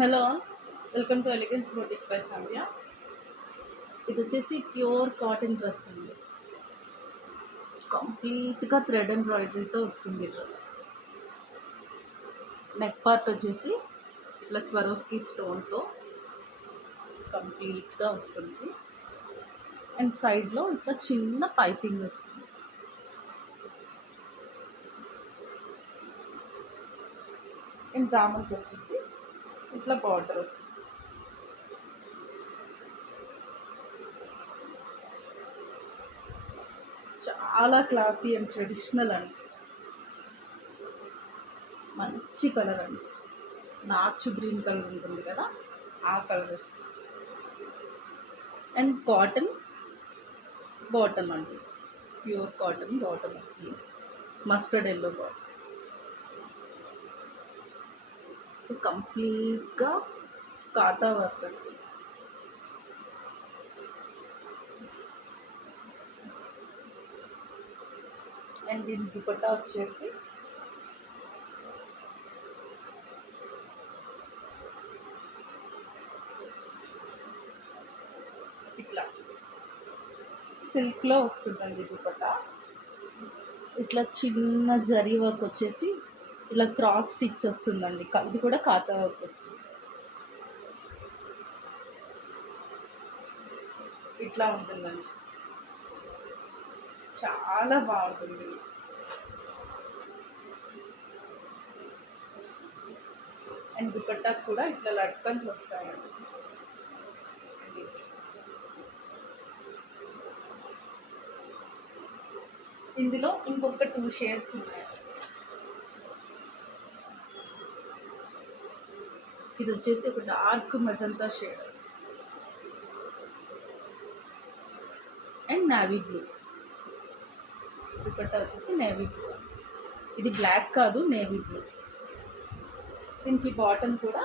Hello, welcome to elegance boutique by Sandhya. ఇది వచ్చేసి pure cotton dress అండి. కంప్లీట్గా థ్రెడ్ ఎంబ్రాయిడరీతో వస్తుంది ఈ డ్రెస్. నెక్ పార్ట్ వచ్చేసి ఇట్లా స్వరోస్కి స్టోన్తో కంప్లీట్గా వస్తుంది. అండ్ సైడ్లో ఇట్లా చిన్న పైపింగ్ వస్తుంది. అండ్ దామన్కి వచ్చేసి ఇట్లా బార్డర్ వస్తుంది. చాలా క్లాసీ అండ్ ట్రెడిషనల్ అండి. మంచి కలర్ అండి. నాచు గ్రీన్ కలర్ ఉంటుంది కదా, ఆ కలర్ వస్తుంది. అండ్ కాటన్ బాటమ్ అండి, ప్యూర్ కాటన్ బాటమ్ వస్తుంది. Mustard yellow bottom. కంప్లీట్గా కాతా వర్క్ అండి. అండ్ దీని దుపట్టా వచ్చేసి ఇట్లా సిల్క్లో వస్తుందండి దుపట్టా. ఇట్లా చిన్న జరీ వర్క్ వచ్చేసి ఇలా క్రాస్ స్టిచ్ వస్తుందండి. ఇది కూడా కాతా వర్క్ వస్తుంది. ఇట్లా ఉంటుందండి, చాలా బాగుంటుంది. అండ్ దుపట్టా కూడా ఇట్లా లట్కన్స్ వస్తాయండి. ఇందులో ఇంకొక 2 షేడ్స్ ఉన్నాయి. ఇది వచ్చేసి ఒక dark magenta shade and navy blue. Dupatta వచ్చేసి నేవీ బ్లూ. ఇది బ్లాక్ కాదు, నేవీ బ్లూ. దీనికి బాటమ్ కూడా